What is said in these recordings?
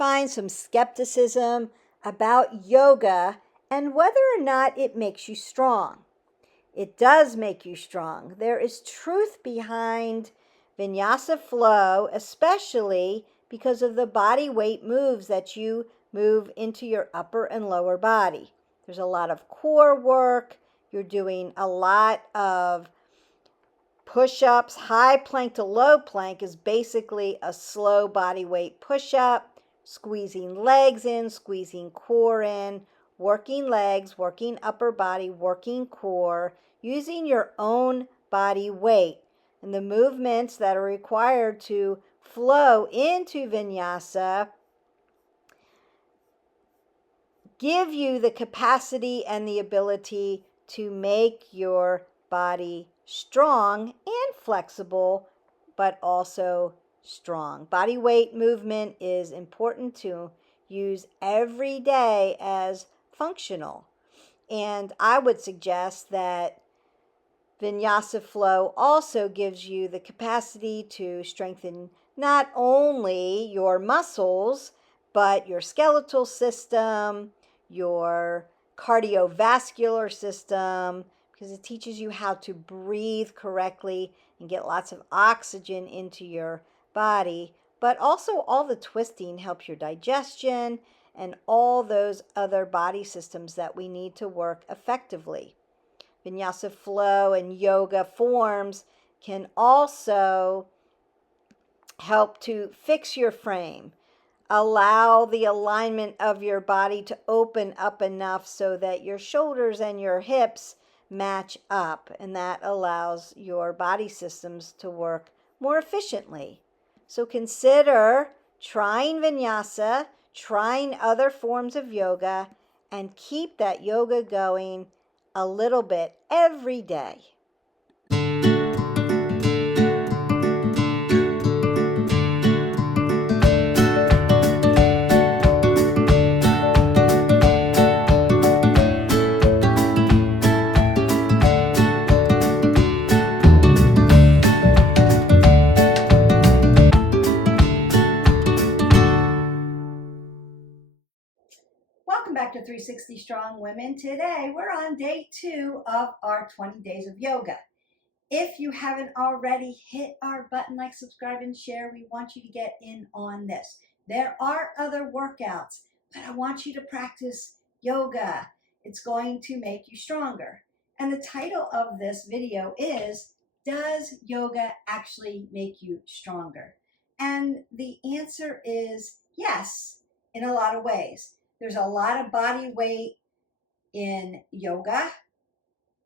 find some skepticism about yoga and whether or not it makes you strong. It does make you strong. There is truth behind Vinyasa Flow, especially because of the body weight moves that you move into your upper and lower body. There's a lot of core work. You're doing a lot of push-ups. High plank to low plank is basically a slow body weight push-up, squeezing legs in, squeezing core in, working legs, working upper body, working core, using your own body weight. And the movements that are required to flow into vinyasa give you the capacity and the ability to make your body strong and flexible, but also strong. Body weight movement is important to use every day as functional. And I would suggest that Vinyasa Flow also gives you the capacity to strengthen not only your muscles, but your skeletal system, your cardiovascular system, because it teaches you how to breathe correctly and get lots of oxygen into your body. But also, all the twisting helps your digestion and all those other body systems that we need to work effectively. Vinyasa Flow and yoga forms can also help to fix your frame, allow the alignment of your body to open up enough so that your shoulders and your hips match up, and that allows your body systems to work more efficiently. So consider trying vinyasa, trying other forms of yoga, and keep that yoga going a little bit every day. Welcome back to 360 Strong Women. Today we're on day 2 of our 20 days of yoga. If you haven't already, hit our button, like, subscribe, and share. We want you to get in on this. There are other workouts, but I want you to practice yoga. It's going to make you stronger. And the title of this video is, does yoga actually make you stronger? And the answer is yes, in a lot of ways. There's a lot of body weight in yoga.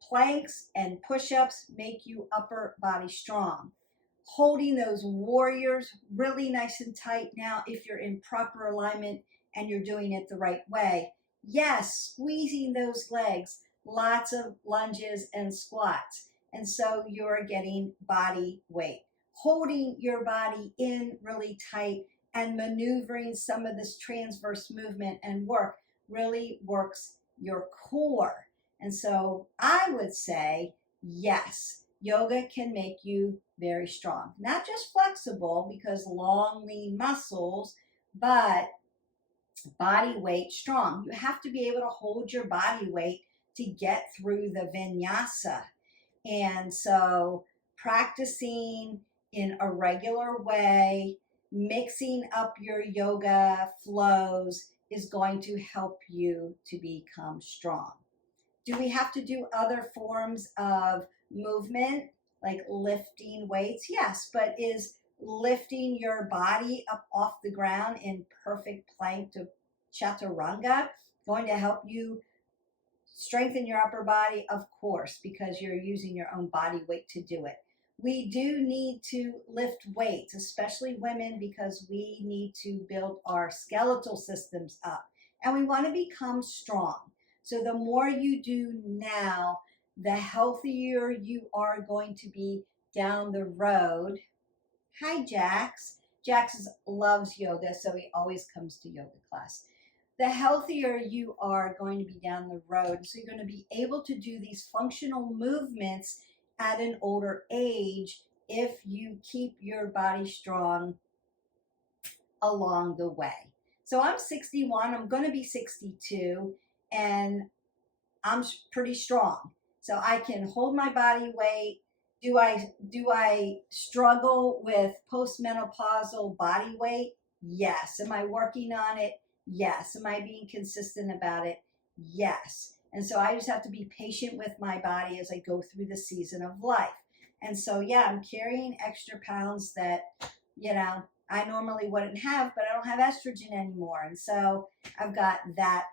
Planks and push-ups make you upper body strong. Holding those warriors really nice and tight now if you're in proper alignment and you're doing it the right way. Yes, squeezing those legs, lots of lunges and squats. And so you're getting body weight. Holding your body in really tight and maneuvering some of this transverse movement and work really works your core. And so I would say, yes, yoga can make you very strong. Not just flexible, because long, lean muscles, but body weight strong. You have to be able to hold your body weight to get through the vinyasa. And so practicing in a regular way, mixing up your yoga flows is going to help you to become strong. Do we have to do other forms of movement, like lifting weights? Yes, but is lifting your body up off the ground in perfect plank to chaturanga going to help you strengthen your upper body? Of course, because you're using your own body weight to do it. We do need to lift weights, especially women, because we need to build our skeletal systems up and we want to become strong. So the more you do now, the healthier you are going to be down the road. Hi, Jax. Jax loves yoga, so he always comes to yoga class. The healthier you are going to be down the road. So you're going to be able to do these functional movements at an older age if you keep your body strong along the way. So I'm 61, I'm going to be 62, and I'm pretty strong. So I can hold my body weight. Do I struggle with postmenopausal body weight? Yes. Am I working on it? Yes. Am I being consistent about it? Yes. And so I just have to be patient with my body as I go through the season of life. And so yeah, I'm carrying extra pounds that, you know, I normally wouldn't have, but I don't have estrogen anymore. And so I've got that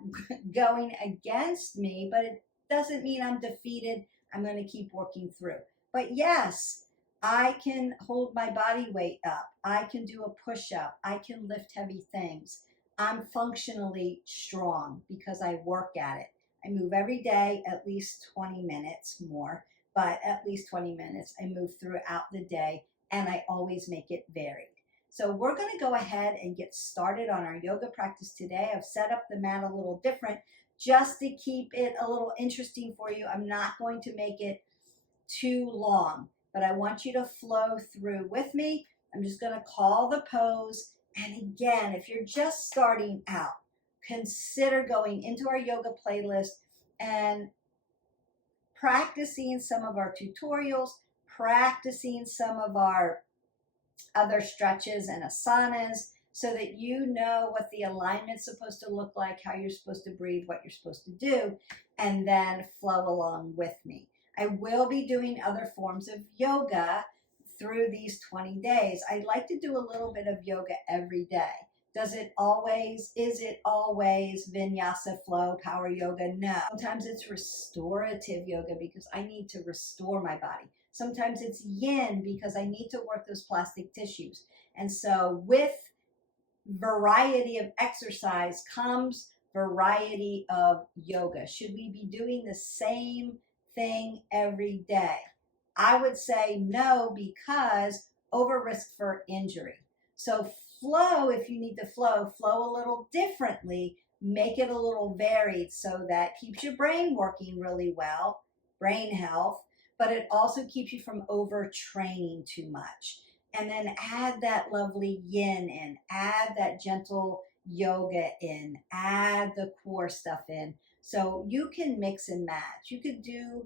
going against me, but it doesn't mean I'm defeated. I'm going to keep working through. But yes, I can hold my body weight up. I can do a push up. I can lift heavy things. I'm functionally strong because I work at it. I move every day at least 20 minutes more, but at least 20 minutes. I move throughout the day and I always make it varied. So we're going to go ahead and get started on our yoga practice today. I've set up the mat a little different just to keep it a little interesting for you. I'm not going to make it too long, but I want you to flow through with me. I'm just going to call the pose. And again, if you're just starting out, consider going into our yoga playlist and practicing some of our tutorials, practicing some of our other stretches and asanas so that you know what the alignment's supposed to look like, how you're supposed to breathe, what you're supposed to do, and then flow along with me. I will be doing other forms of yoga through these 20 days. I like to do a little bit of yoga every day. Is it always Vinyasa Flow, power yoga? No. Sometimes it's restorative yoga because I need to restore my body. Sometimes it's yin because I need to work those plastic tissues. And so with variety of exercise comes variety of yoga. Should we be doing the same thing every day? I would say no, because over risk for injury. So flow, if you need to flow a little differently, make it a little varied so that keeps your brain working really well, brain health, but it also keeps you from overtraining too much. And then add that lovely yin in, add that gentle yoga in, add the core stuff in. So you can mix and match. You could do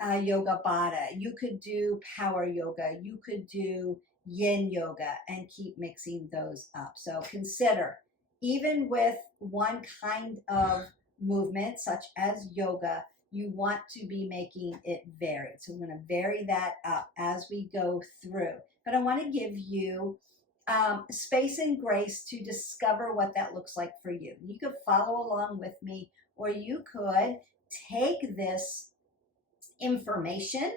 yoga bada, you could do power yoga, you could do yin yoga, and keep mixing those up. So consider, even with one kind of movement such as yoga, you want to be making it varied. So I'm going to vary that up as we go through. But I want to give you space and grace to discover what that looks like for you. You could follow along with me, or you could take this information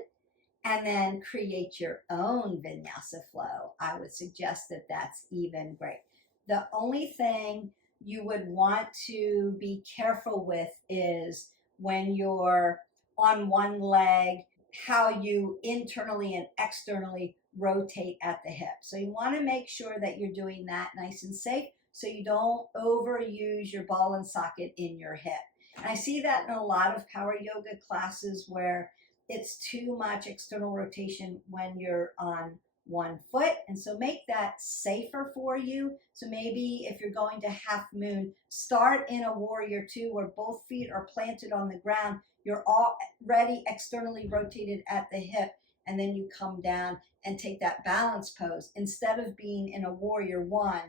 and then create your own Vinyasa flow. I would suggest that that's even great. The only thing you would want to be careful with is when you're on one leg, how you internally and externally rotate at the hip. So you want to make sure that you're doing that nice and safe so you don't overuse your ball and socket in your hip. And I see that in a lot of power yoga classes where it's too much external rotation when you're on one foot. And so make that safer for you. So maybe if you're going to half moon, start in a warrior two where both feet are planted on the ground. You're already externally rotated at the hip. And then you come down and take that balance pose instead of being in a warrior one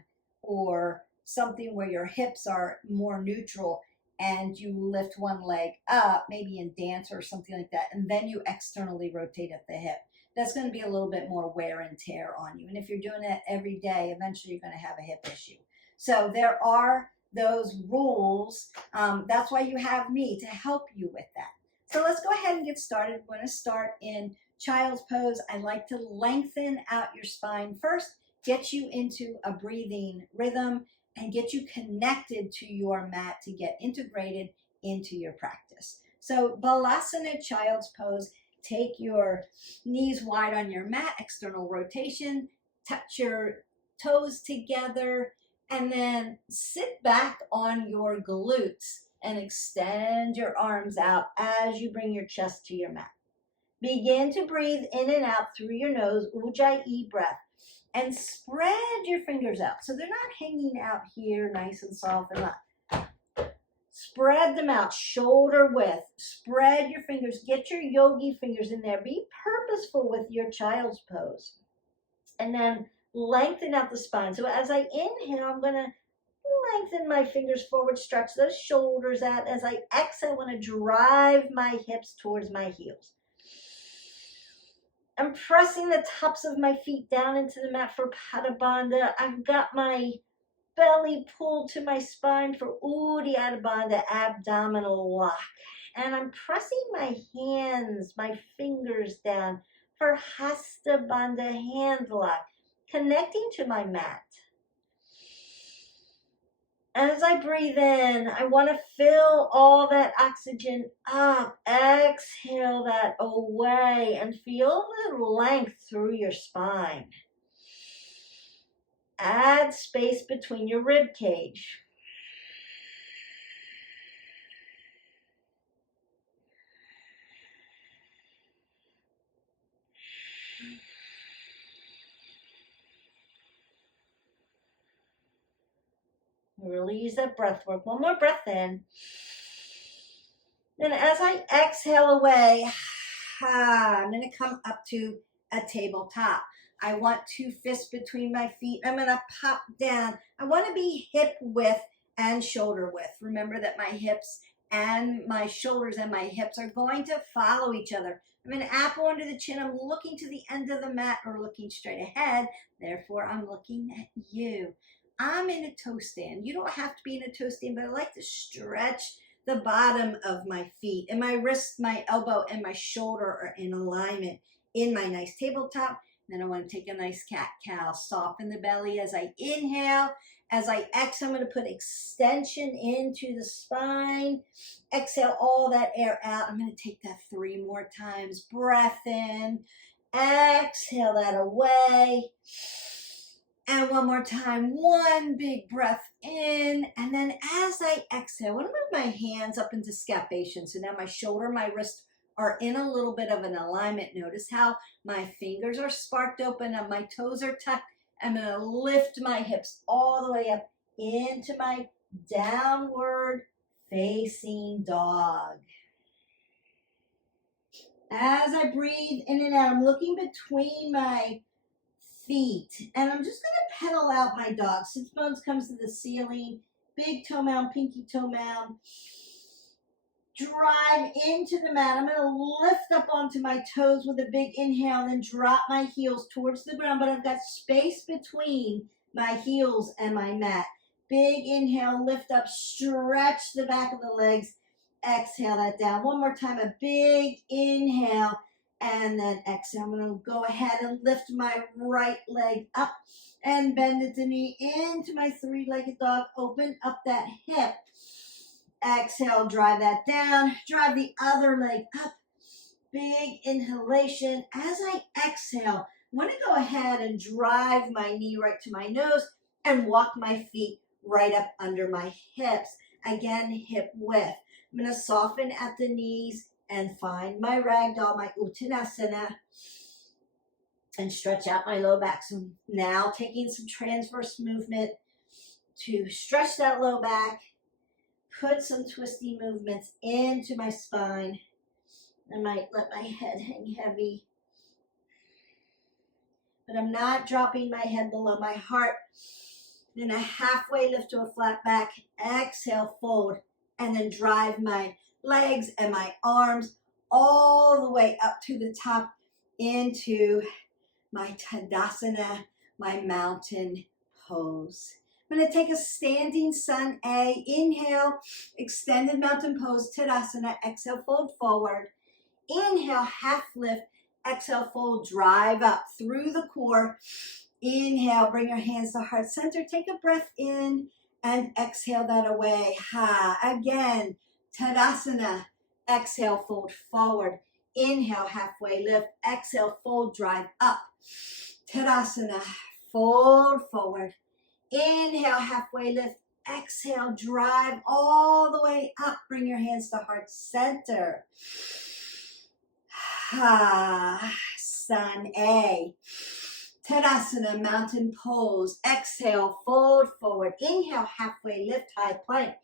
or something where your hips are more neutral and you lift one leg up, maybe in dance or something like that, and then you externally rotate at the hip. That's going to be a little bit more wear and tear on you. And if you're doing it every day, eventually you're going to have a hip issue. So there are those rules. That's why you have me to help you with that. So let's go ahead and get started. We're going to start in child's pose. I like to lengthen out your spine first, get you into a breathing rhythm, and get you connected to your mat to get integrated into your practice. So Balasana, child's pose. Take your knees wide on your mat, external rotation, touch your toes together, and then sit back on your glutes and extend your arms out as you bring your chest to your mat. Begin to breathe in and out through your nose, Ujjayi breath. and spread your fingers out. So they're not hanging out here nice and soft and light. Spread them out, shoulder width. Spread your fingers. Get your yogi fingers in there. Be purposeful with your child's pose. And then lengthen out the spine. So as I inhale, I'm going to lengthen my fingers forward, stretch those shoulders out. As I exhale, I want to drive my hips towards my heels. I'm pressing the tops of my feet down into the mat for Pada Bandha. I've got my belly pulled to my spine for Uddiyana Bandha, abdominal lock. And I'm pressing my hands, my fingers down for Hasta Bandha, hand lock, connecting to my mat. As I breathe in, I want to fill all that oxygen up. Exhale that away and feel the length through your spine. Add space between your rib cage. Really use that breath work. One more breath in. Then as I exhale away, I'm going to come up to a tabletop. I want 2 fists between my feet. I'm going to pop down. I want to be hip width and shoulder width. Remember that my hips and my shoulders and my hips are going to follow each other. I'm an apple under the chin. I'm looking to the end of the mat or looking straight ahead. Therefore, I'm looking at you. I'm in a toe stand. You don't have to be in a toe stand, but I like to stretch the bottom of my feet, and my wrist, my elbow, and my shoulder are in alignment in my nice tabletop. Then I want to take a nice cat-cow, soften the belly as I inhale. As I exhale, I'm going to put extension into the spine. Exhale all that air out. I'm going to take that 3 more times. Breath in. Exhale that away. And one more time, 1 big breath in. And then as I exhale, I want to move my hands up into scapation. So now my shoulder, my wrist are in a little bit of an alignment. Notice how my fingers are sparked open and my toes are tucked. I'm going to lift my hips all the way up into my downward facing dog. As I breathe in and out, I'm looking between my feet, and I'm just going to pedal out my dog. Sits bones comes to the ceiling, big toe mound, pinky toe mound. Drive into the mat. I'm going to lift up onto my toes with a big inhale and drop my heels towards the ground, but I've got space between my heels and my mat. Big inhale, lift up, stretch the back of the legs. Exhale that down. One more time, a big inhale. And then exhale. I'm going to go ahead and lift my right leg up and bend at the knee into my 3-legged dog. Open up that hip. Exhale, drive that down. Drive the other leg up. Big inhalation. As I exhale, I want to go ahead and drive my knee right to my nose and walk my feet right up under my hips. Again, hip width. I'm going to soften at the knees and find my ragdoll, my Uttanasana, and stretch out my low back. So now taking some transverse movement to stretch that low back, put some twisty movements into my spine. I might let my head hang heavy, but I'm not dropping my head below my heart. Then a halfway lift to a flat back, exhale, fold, and then drive my legs and my arms all the way up to the top into my Tadasana, my mountain pose. I'm going to take a standing sun A. Inhale, extended mountain pose, Tadasana. Exhale, fold forward. Inhale, half lift. Exhale, fold, drive up through the core. Inhale, bring your hands to heart center. Take a breath in and exhale that away. Again, Tadasana. Exhale, fold forward. Inhale, halfway lift. Exhale, fold, drive up. Tadasana. Fold forward. Inhale, halfway lift. Exhale, drive all the way up. Bring your hands to heart center. Sun A. Tadasana, mountain pose. Exhale, fold forward. Inhale, halfway lift, high plank.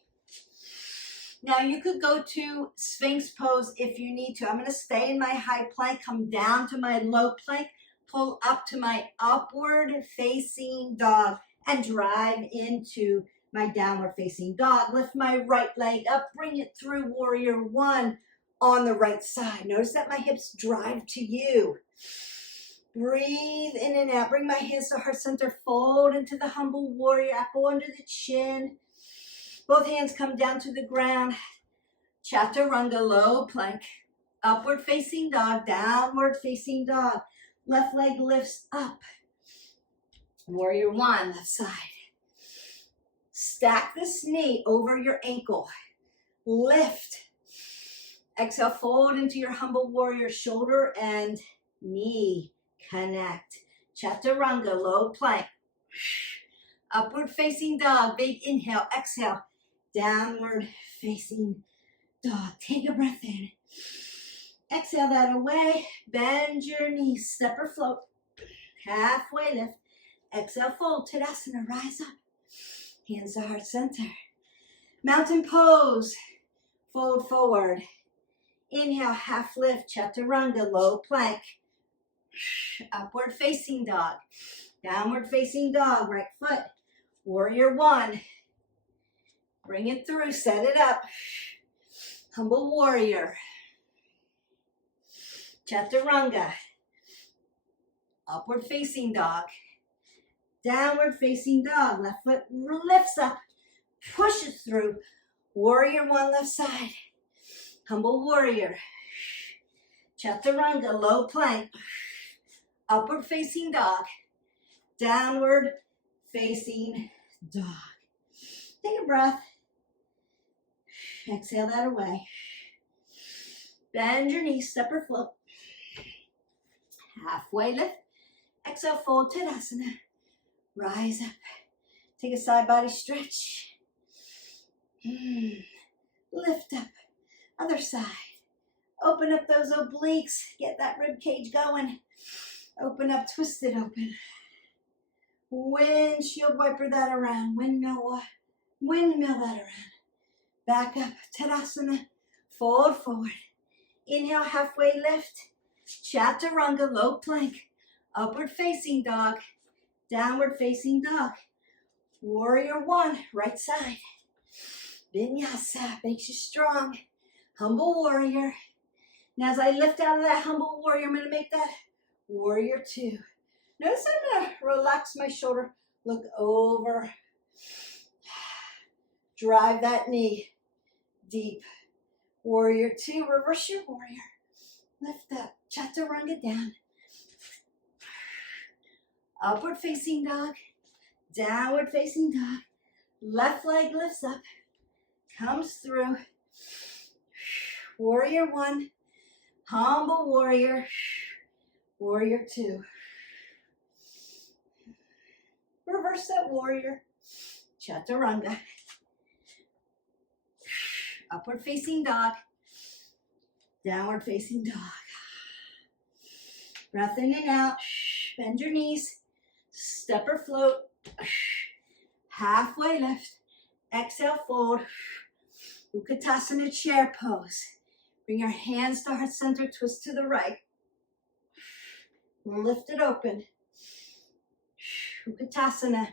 Now you could go to Sphinx pose if you need to. I'm going to stay in my high plank, come down to my low plank, pull up to my upward facing dog, and drive into my downward facing dog. Lift my right leg up, bring it through warrior one on the right side. Notice that my hips drive to you. Breathe in and out. Bring my hands to heart center. Fold into the humble warrior. Apple under the chin. Both hands come down to the ground. Chaturanga, low plank. Upward facing dog, downward facing dog. Left leg lifts up. Warrior one, left side. Stack this knee over your ankle. Lift. Exhale, fold into your humble warrior. Shoulder and knee connect. Chaturanga, low plank. Upward facing dog, big inhale. Exhale, downward facing dog. Take a breath in. Exhale that away. Bend your knees. Step or float. Halfway lift. Exhale, fold. Tadasana, rise up. Hands to heart center. Mountain pose. Fold forward. Inhale, half lift. Chaturanga, low plank. Upward facing dog. Downward facing dog. Right foot. Warrior one. Bring it through. Set it up. Humble warrior. Chaturanga. Upward facing dog. Downward facing dog. Left foot lifts up. Push it through. Warrior one, left side. Humble warrior. Chaturanga, low plank. Upward facing dog. Downward facing dog. Take a breath. Exhale that away. Bend your knees, step or float. Halfway lift. Exhale, fold, Tadasana. Rise up. Take a side body stretch. Lift up. Other side. Open up those obliques. Get that rib cage going. Open up, twist it open. Windshield wiper that around. Windmill that around. Back up. Tadasana. Fold forward. Inhale, halfway lift. Chaturanga, low plank. Upward facing dog. Downward facing dog. Warrior one, right side. Vinyasa makes you strong. Humble warrior. Now as I lift out of that humble warrior, I'm going to make that warrior two. Notice I'm going to relax my shoulder. Look over. Drive that knee deep. Warrior two, reverse your warrior. Lift up, chaturanga down. Upward facing dog, downward facing dog. Left leg lifts up, comes through. Warrior one, humble warrior. Warrior two. Reverse that warrior, chaturanga. Upward facing dog, downward facing dog. Breath in and out. Bend your knees. Step or float. Halfway lift. Exhale, fold. Utkatasana, chair pose. Bring your hands to heart center. Twist to the right. Lift it open. Utkatasana.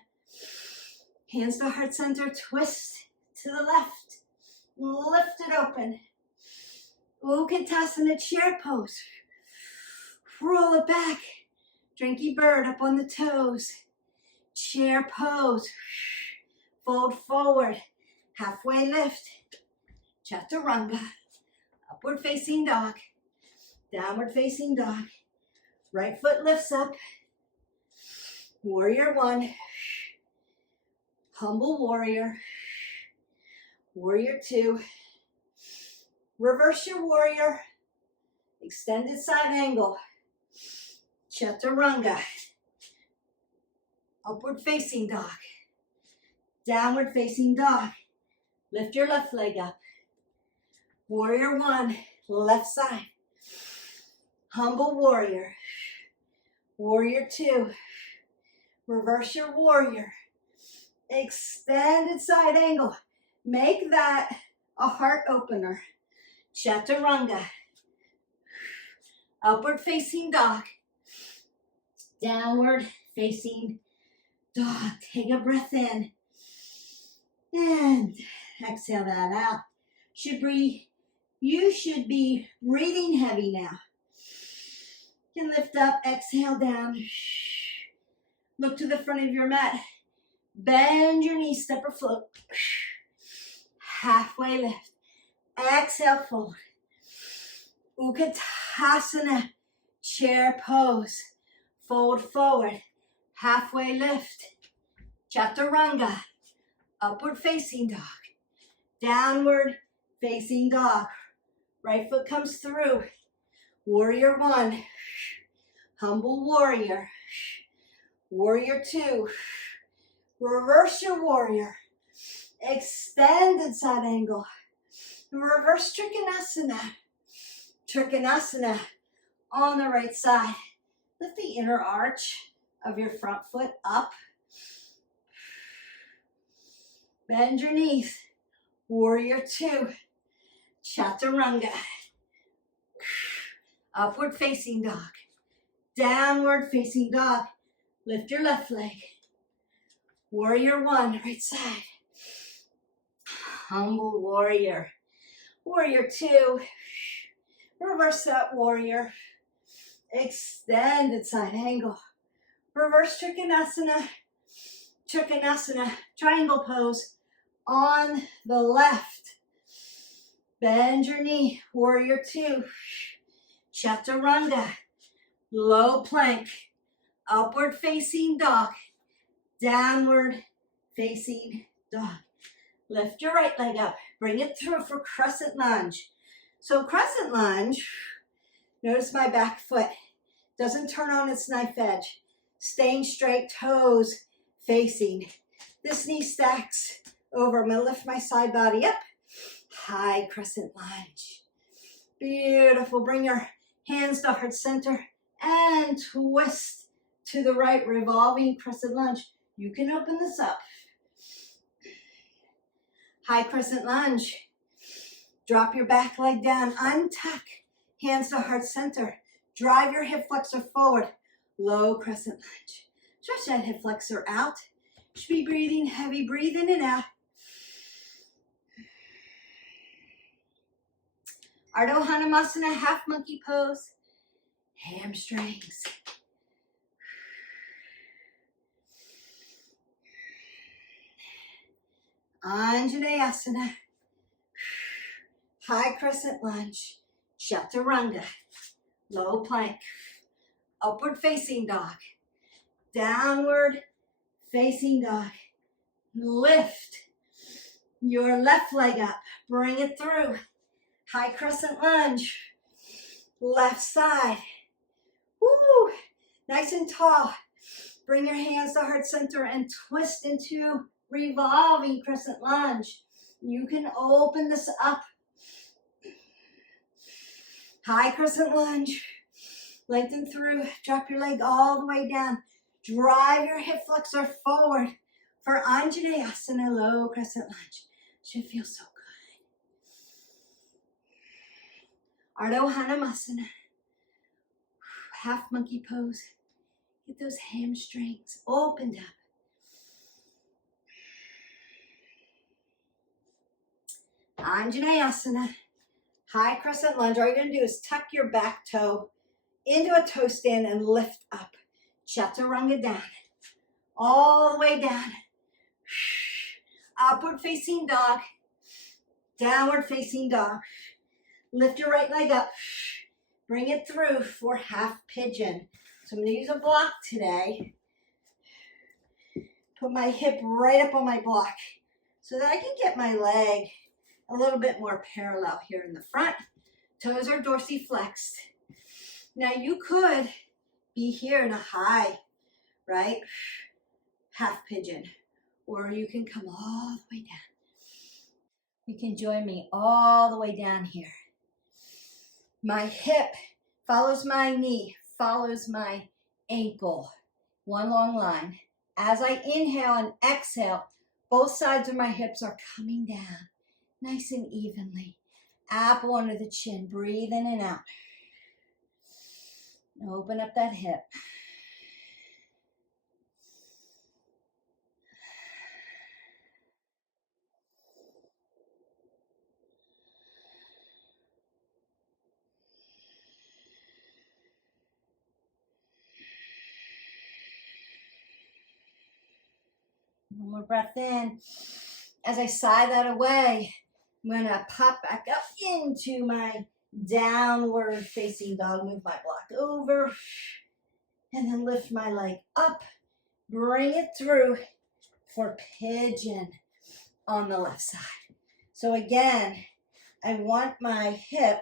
Hands to heart center. Twist to the left. Lift it open. Utkatasana, chair pose. Roll it back. Drinky bird up on the toes. Chair pose. Fold forward. Halfway lift. Chaturanga. Upward facing dog. Downward facing dog. Right foot lifts up. Warrior one. Humble warrior. Warrior two. Reverse your warrior. Extended side angle. Chaturanga. Upward facing dog. Downward facing dog. Lift your left leg up. Warrior one, left side. Humble warrior. Warrior two. Reverse your warrior. Extended side angle. Make that a heart opener. Chaturanga. Upward facing dog. Downward facing dog. Take a breath in. And exhale that out. You should be breathing heavy now. You can lift up, exhale down. Look to the front of your mat. Bend your knees, step or float. Halfway lift. Exhale, fold. Utkatasana, chair pose. Fold forward. Halfway lift. Chaturanga. Upward facing dog. Downward facing dog. Right foot comes through. Warrior one. Humble warrior. Warrior two. Reverse your warrior. Extended side angle. Reverse Trikonasana. Trikonasana on the right side. Lift the inner arch of your front foot up. Bend your knees. Warrior two. Chaturanga. Upward facing dog. Downward facing dog. Lift your left leg. Warrior one, right side. Humble warrior. Warrior two. Reverse that warrior. Extended side angle. Reverse Trikonasana. Trikonasana. Triangle pose on the left. Bend your knee. Warrior two. Chaturanga. Low plank. Upward facing dog. Downward facing dog. Lift your right leg up. Bring it through for crescent lunge. So crescent lunge, notice my back foot doesn't turn on its knife edge. Staying straight, toes facing. This knee stacks over. I'm gonna lift my side body up. High crescent lunge. Beautiful. Bring your hands to heart center and twist to the right, revolving crescent lunge. You can open this up. High crescent lunge. Drop your back leg down. Untuck. Hands to heart center. Drive your hip flexor forward. Low crescent lunge. Stretch that hip flexor out. Should be breathing heavy. Breathe in and out. Ardha Hanumasana, half monkey pose. Hamstrings. Anjaneyasana. High crescent lunge. Chaturanga. Low plank. Upward facing dog. Downward facing dog. Lift your left leg up. Bring it through. High crescent lunge. Left side. Woo! Nice and tall. Bring your hands to heart center and twist into revolving crescent lunge. You can open this up. High crescent lunge. Lengthen through. Drop your leg all the way down. Drive your hip flexor forward for Anjaneyasana, low crescent lunge. Should feel so good. Ardha Hanumasana. Half monkey pose. Get those hamstrings opened up. Anjaneyasana. High crescent lunge. All you're going to do is tuck your back toe into a toe stand and lift up. Chaturanga down. All the way down. Upward facing dog. Downward facing dog. Lift your right leg up. Bring it through for half pigeon. So I'm going to use a block today. Put my hip right up on my block so that I can get my leg a little bit more parallel here in the front. Toes are dorsiflexed. Now you could be here in a high, right? Half pigeon. Or you can come all the way down. You can join me all the way down here. My hip follows my knee, follows my ankle. One long line. As I inhale and exhale, both sides of my hips are coming down nice and evenly. Apple under the chin, breathe in and out. Open up that hip. One more breath in. As I sigh that away, I'm going to pop back up into my downward facing dog. Move my block over and then lift my leg up. Bring it through for pigeon on the left side. So again, I want my hip,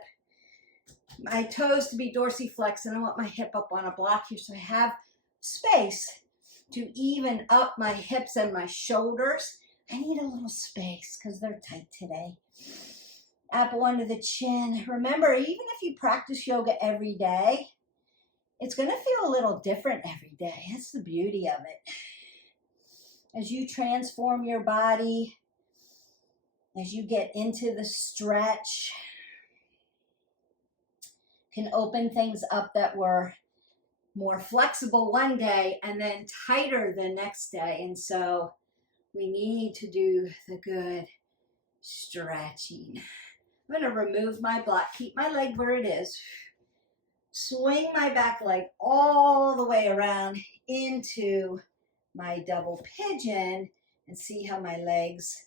my toes to be dorsiflexed, and I want my hip up on a block here so I have space to even up my hips and my shoulders. I need a little space because they're tight today. Apple under the chin. Remember, even if you practice yoga every day, it's going to feel a little different every day. That's the beauty of it. As you transform your body, as you get into the stretch, can open things up that were more flexible one day and then tighter the next day. And so we need to do the good stretching. I'm going to remove my block, keep my leg where it is, swing my back leg all the way around into my double pigeon and see how my legs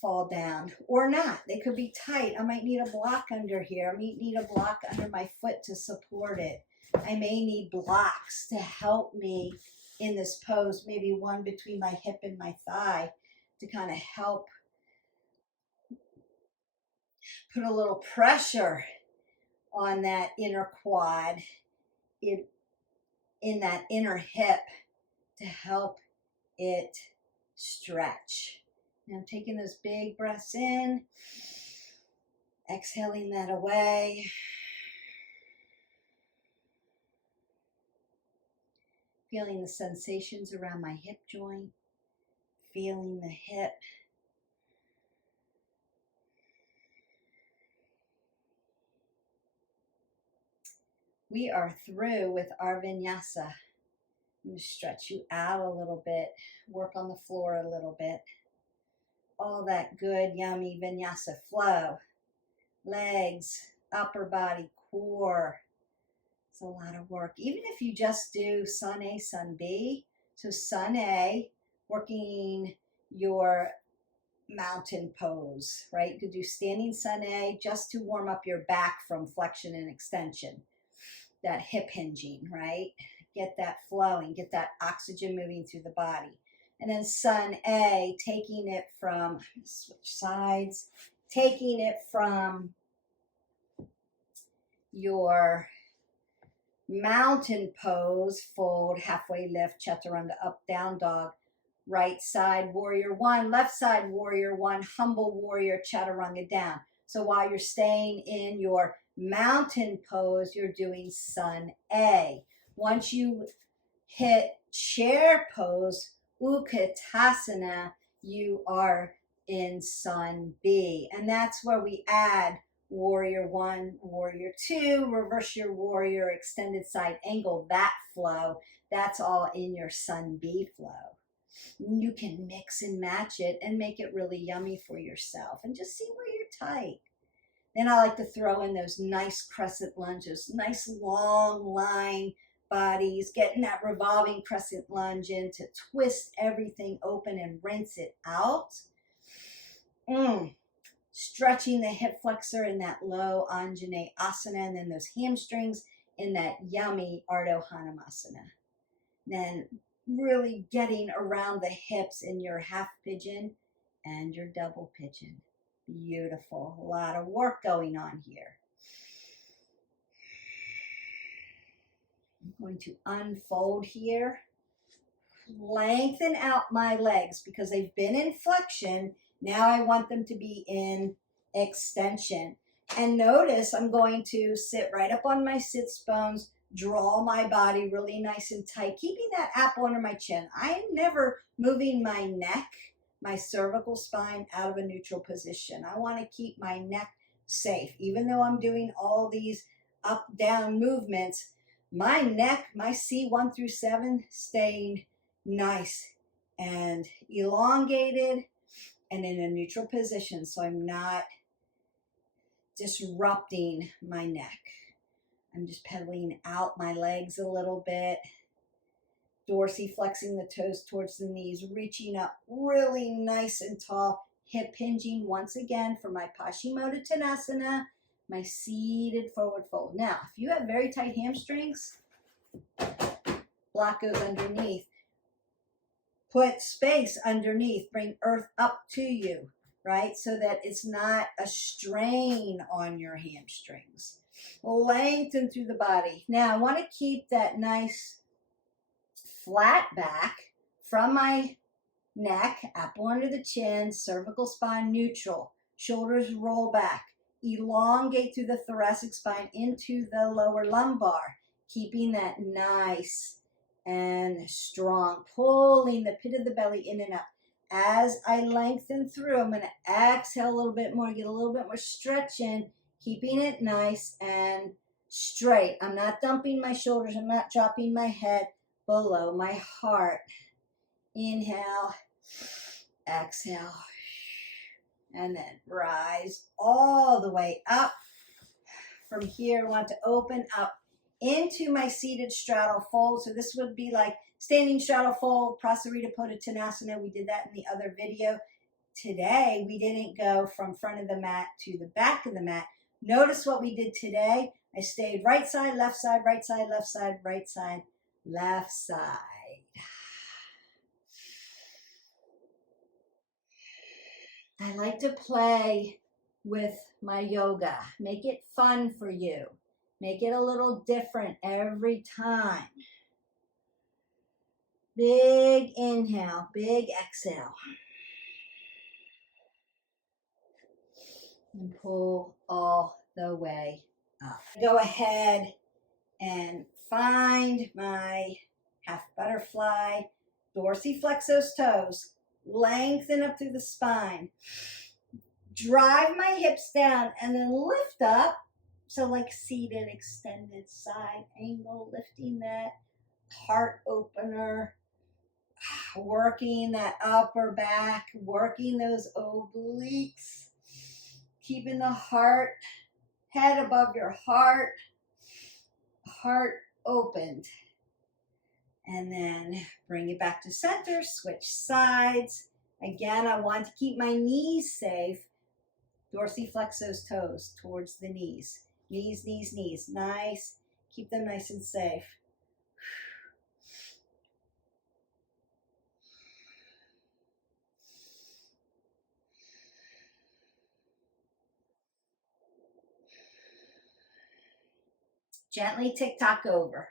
fall down or not. They could be tight. I might need a block under here. I might need a block under my foot to support it. I may need blocks to help me in this pose, maybe one between my hip and my thigh to kind of help put a little pressure on that inner quad, in that inner hip to help it stretch. Now I'm taking those big breaths in, exhaling that away. Feeling the sensations around my hip joint, feeling the hip. We are through with our vinyasa. I'm going to stretch you out a little bit, work on the floor a little bit. All that good, yummy vinyasa flow. Legs, upper body, core. It's a lot of work. Even if you just do sun A, sun B. So sun A, working your mountain pose, right? You could do standing sun A just to warm up your back from flexion and extension. That hip hinging, right? Get that flowing, get that oxygen moving through the body. And then sun A, taking it from, switch sides, taking it from your mountain pose, fold, halfway lift, chaturanga, up, down dog, right side, warrior one, left side, warrior one, humble warrior, chaturanga down. So while you're staying in your mountain pose, you're doing sun A. Once you hit chair pose, Utkatasana, you are in sun B. And that's where we add warrior one, warrior two, reverse your warrior, extended side angle, that flow. That's all in your sun B flow. You can mix and match it and make it really yummy for yourself and just see where you're tight. Then I like to throw in those nice crescent lunges, nice long line bodies, getting that revolving crescent lunge in to twist everything open and rinse it out. Stretching the hip flexor in that low Anjane Asana, and then those hamstrings in that yummy Ardha Hanumasana. Then really getting around the hips in your half pigeon and your double pigeon. Beautiful. A lot of work going on here. I'm going to unfold here. Lengthen out my legs because they've been in flexion. Now I want them to be in extension. And notice I'm going to sit right up on my sits bones, Draw my body really nice and tight, keeping that apple under my chin. I'm never moving my neck, my cervical spine out of a neutral position. I want to keep my neck safe. Even though I'm doing all these up, down movements, my neck, my C1 through 7 staying nice and elongated and in a neutral position, so I'm not disrupting my neck. I'm just pedaling out my legs a little bit, dorsiflexing the toes towards the knees, reaching up really nice and tall, hip hinging once again for my Paschimottanasana, my seated forward fold. Now, if you have very tight hamstrings, block goes underneath. Put space underneath, bring earth up to you, right? So that it's not a strain on your hamstrings. Lengthen through the body. Now I want to keep that nice flat back from my neck, apple under the chin, cervical spine neutral, shoulders roll back, elongate through the thoracic spine into the lower lumbar, keeping that nice and strong, pulling the pit of the belly in and up. As I lengthen through, I'm going to exhale a little bit more, get a little bit more stretch in, keeping it nice and straight. I'm not dumping my shoulders. I'm not dropping my head below my heart. Inhale, exhale, and then rise all the way up. From here, I want to open up into my seated straddle fold. So this would be like standing straddle fold, Prasarita Pottanasana. We did that in the other video. Today, we didn't go from front of the mat to the back of the mat. Notice what we did today. I stayed right side, left side, right side, left side, right side, left side. I like to play with my yoga. Make it fun for you. Make it a little different every time. Big inhale, big exhale. And pull all the way up. Go ahead and find my half butterfly. Dorsiflex those toes. Lengthen up through the spine. Drive my hips down and then lift up. So like seated, extended side angle, lifting that heart opener, working that upper back, working those obliques, keeping the heart, head above your heart opened. And then bring it back to center, switch sides. Again, I want to keep my knees safe. Dorsiflex those toes towards the knees. Knees, knees, knees. Nice. Keep them nice and safe. Gently tick-tock over.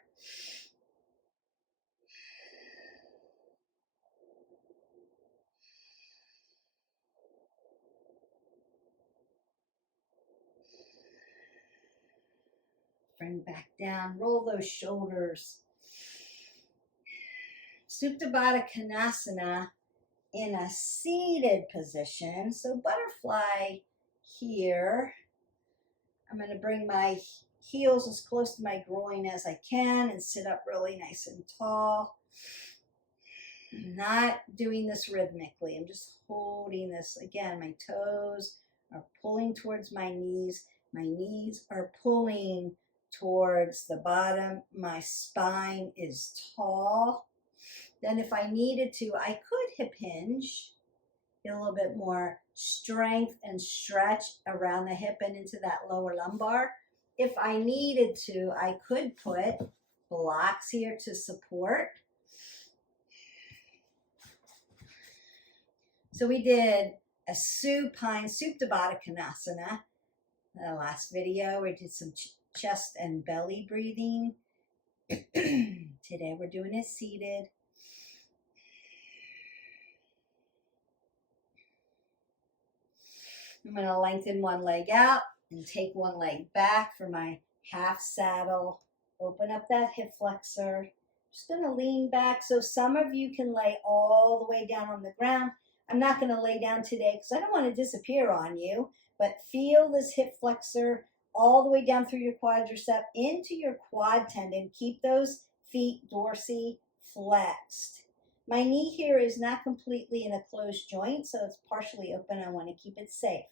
Bring back down. Roll those shoulders. Supta Baddha Konasana in a seated position. So butterfly here. I'm going to bring my heels as close to my groin as I can and sit up really nice and tall. I'm not doing this rhythmically. I'm just holding this. Again, my toes are pulling towards my knees. My knees are pulling towards the bottom. My spine is tall. Then if I needed to, I could hip hinge, get a little bit more strength and stretch around the hip and into that lower lumbar. If I needed to, I could put blocks here to support. So we did a supine Supta Baddha Konasana. The last video, we did some chest and belly breathing. Today we're doing it seated. I'm going to lengthen one leg out and take one leg back for my half saddle Open up that hip flexor. Just going to lean back so some of you can lay all the way down on the ground. I'm not going to lay down today because I don't want to disappear on you, but feel this hip flexor all the way down through your quadricep into your quad tendon. Keep those feet dorsally flexed. My knee here is not completely in a closed joint, so it's partially open. I want to keep it safe.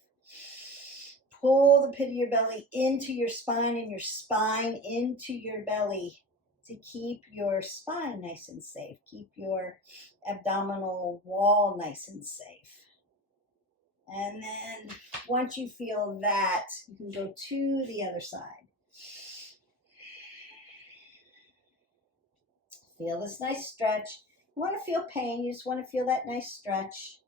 Pull the pit of your belly into your spine and your spine into your belly to keep your spine nice and safe. Keep your abdominal wall nice and safe. And then once you feel that, you can go to the other side. Feel this nice stretch. You want to feel pain. You just want to feel that nice stretch.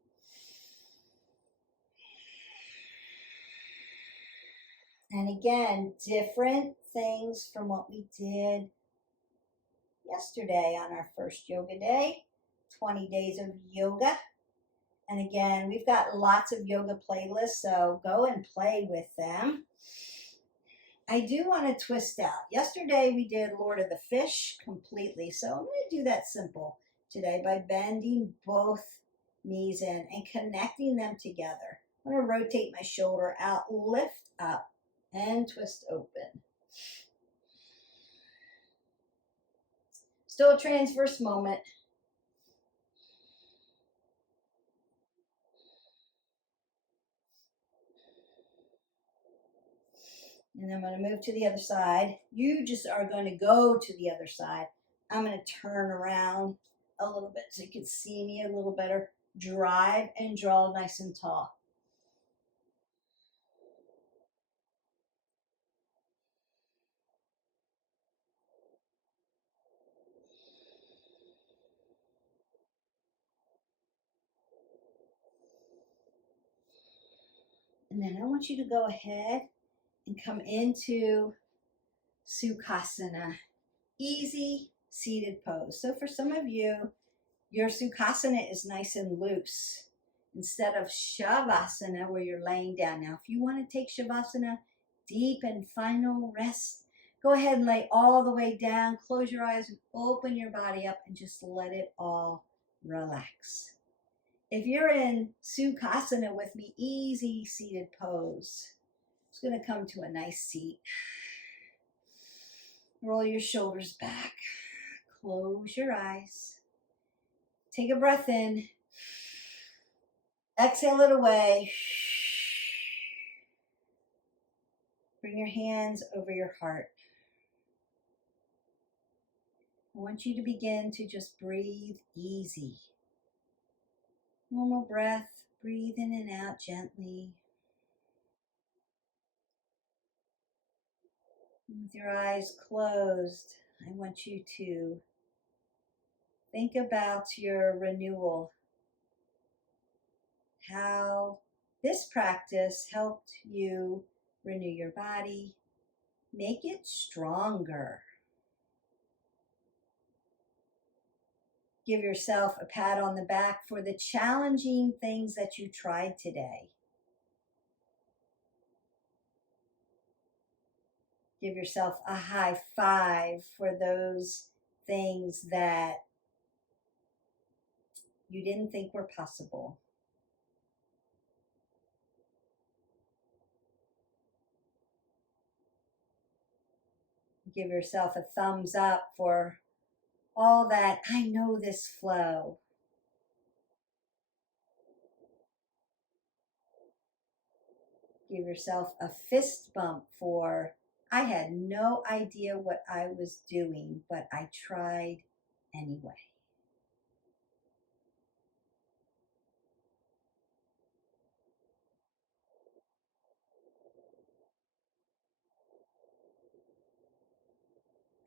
And again, different things from what we did yesterday on our first yoga day, 20 days of yoga. And again, we've got lots of yoga playlists, so go and play with them. I do want to twist out. Yesterday we did Lord of the Fish completely, so I'm going to do that simple today by bending both knees in and connecting them together. I'm going to rotate my shoulder out, lift up, and twist open. Still a transverse moment. And I'm going to move to the other side. You just are going to go to the other side. I'm going to turn around a little bit so you can see me a little better. Drive and draw nice and tall. And then I want you to go ahead and come into Sukhasana. Easy seated pose. So for some of you, your Sukhasana is nice and loose instead of Shavasana where you're laying down. Now, if you want to take Shavasana, deep and final rest, go ahead and lay all the way down. Close your eyes and open your body up and just let it all relax. If you're in Sukhasana with me, easy seated pose. It's going to come to a nice seat. Roll your shoulders back. Close your eyes. Take a breath in. Exhale it away. Bring your hands over your heart. I want you to begin to just breathe easy. Normal breath. Breathe in and out gently. With your eyes closed, I want you to think about your renewal. How this practice helped you renew your body, make it stronger. Give yourself a pat on the back for the challenging things that you tried today. Give yourself a high five for those things that you didn't think were possible. Give yourself a thumbs up for all that I know this flow. Give yourself a fist bump for I had no idea what I was doing, but I tried anyway.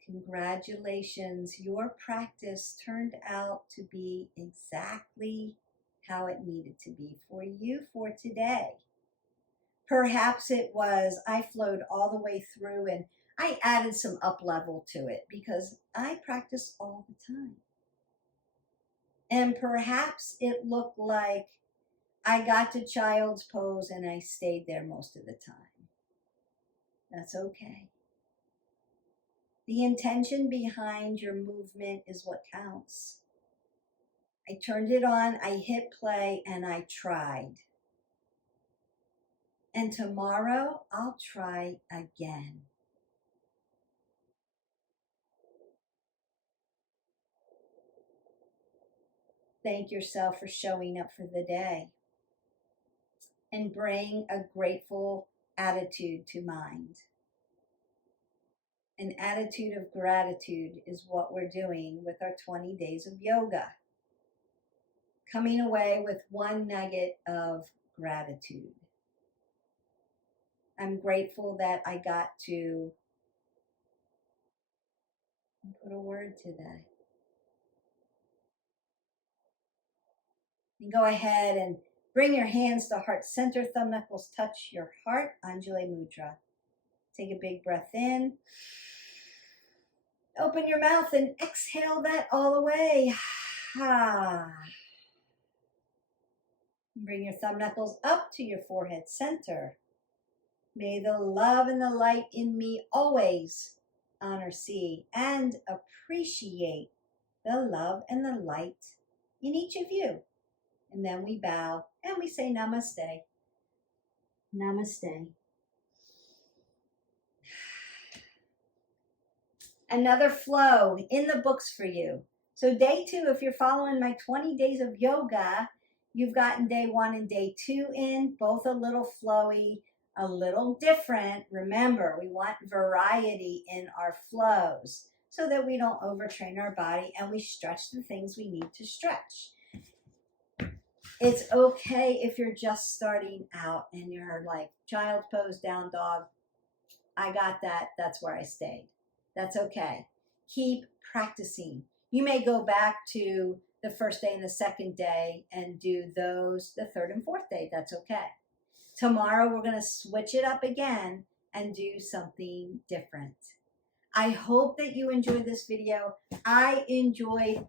Congratulations, your practice turned out to be exactly how it needed to be for you for today. Perhaps it was I flowed all the way through and I added some up level to it because I practice all the time. And perhaps it looked like I got to child's pose and I stayed there most of the time. That's okay. The intention behind your movement is what counts. I turned it on, I hit play, and I tried. And tomorrow I'll try again. Thank yourself for showing up for the day. And bring a grateful attitude to mind. An attitude of gratitude is what we're doing with our 20 days of yoga. Coming away with one nugget of gratitude. I'm grateful that I got to put a word to that. And go ahead and bring your hands to heart center, thumb knuckles touch your heart, Anjali Mudra. Take a big breath in. Open your mouth and exhale that all the way. Bring your thumb knuckles up to your forehead center. May the love and the light in me always honor, see, and appreciate the love and the light in each of you. And then we bow and we say namaste. Namaste. Another flow in the books for you. So day 2, if you're following my 20 days of yoga, you've gotten day 1 and day 2 in, both a little flowy, a little different. Remember, we want variety in our flows so that we don't overtrain our body and we stretch the things we need to stretch. It's okay if you're just starting out and you're like, child's pose, down dog. I got that. That's where I stayed. That's okay. Keep practicing. You may go back to the first day and the second day and do those the third and fourth day. That's okay. Tomorrow we're going to switch it up again and do something different. I hope that you enjoyed this video. I enjoyed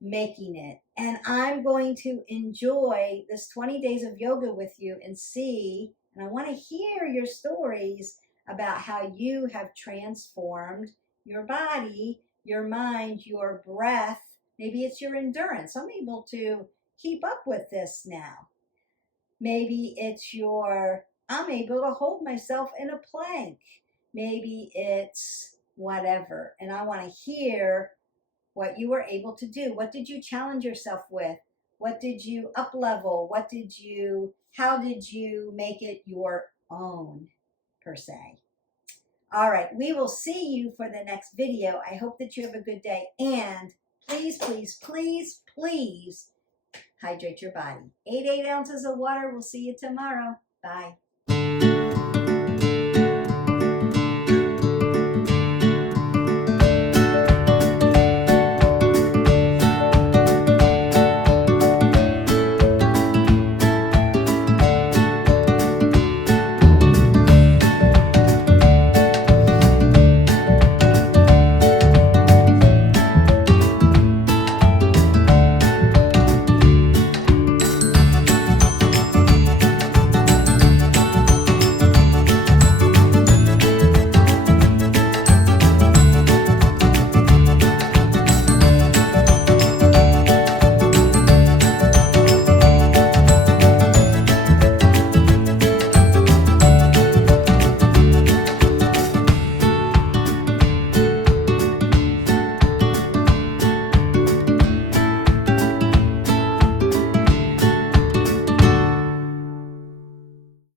making it, and I'm going to enjoy this 20 days of yoga with you and see, and I want to hear your stories about how you have transformed your body, your mind, your breath. Maybe it's your endurance. I'm able to keep up with this now. Maybe it's I'm able to hold myself in a plank. Maybe it's whatever. And I want to hear what you were able to do. What did you challenge yourself with? What did you up level? How did you make it your own, per se? All right, we will see you for the next video. I hope that you have a good day. And please, please, please, please hydrate your body. 8 ounces of water. We'll see you tomorrow. Bye.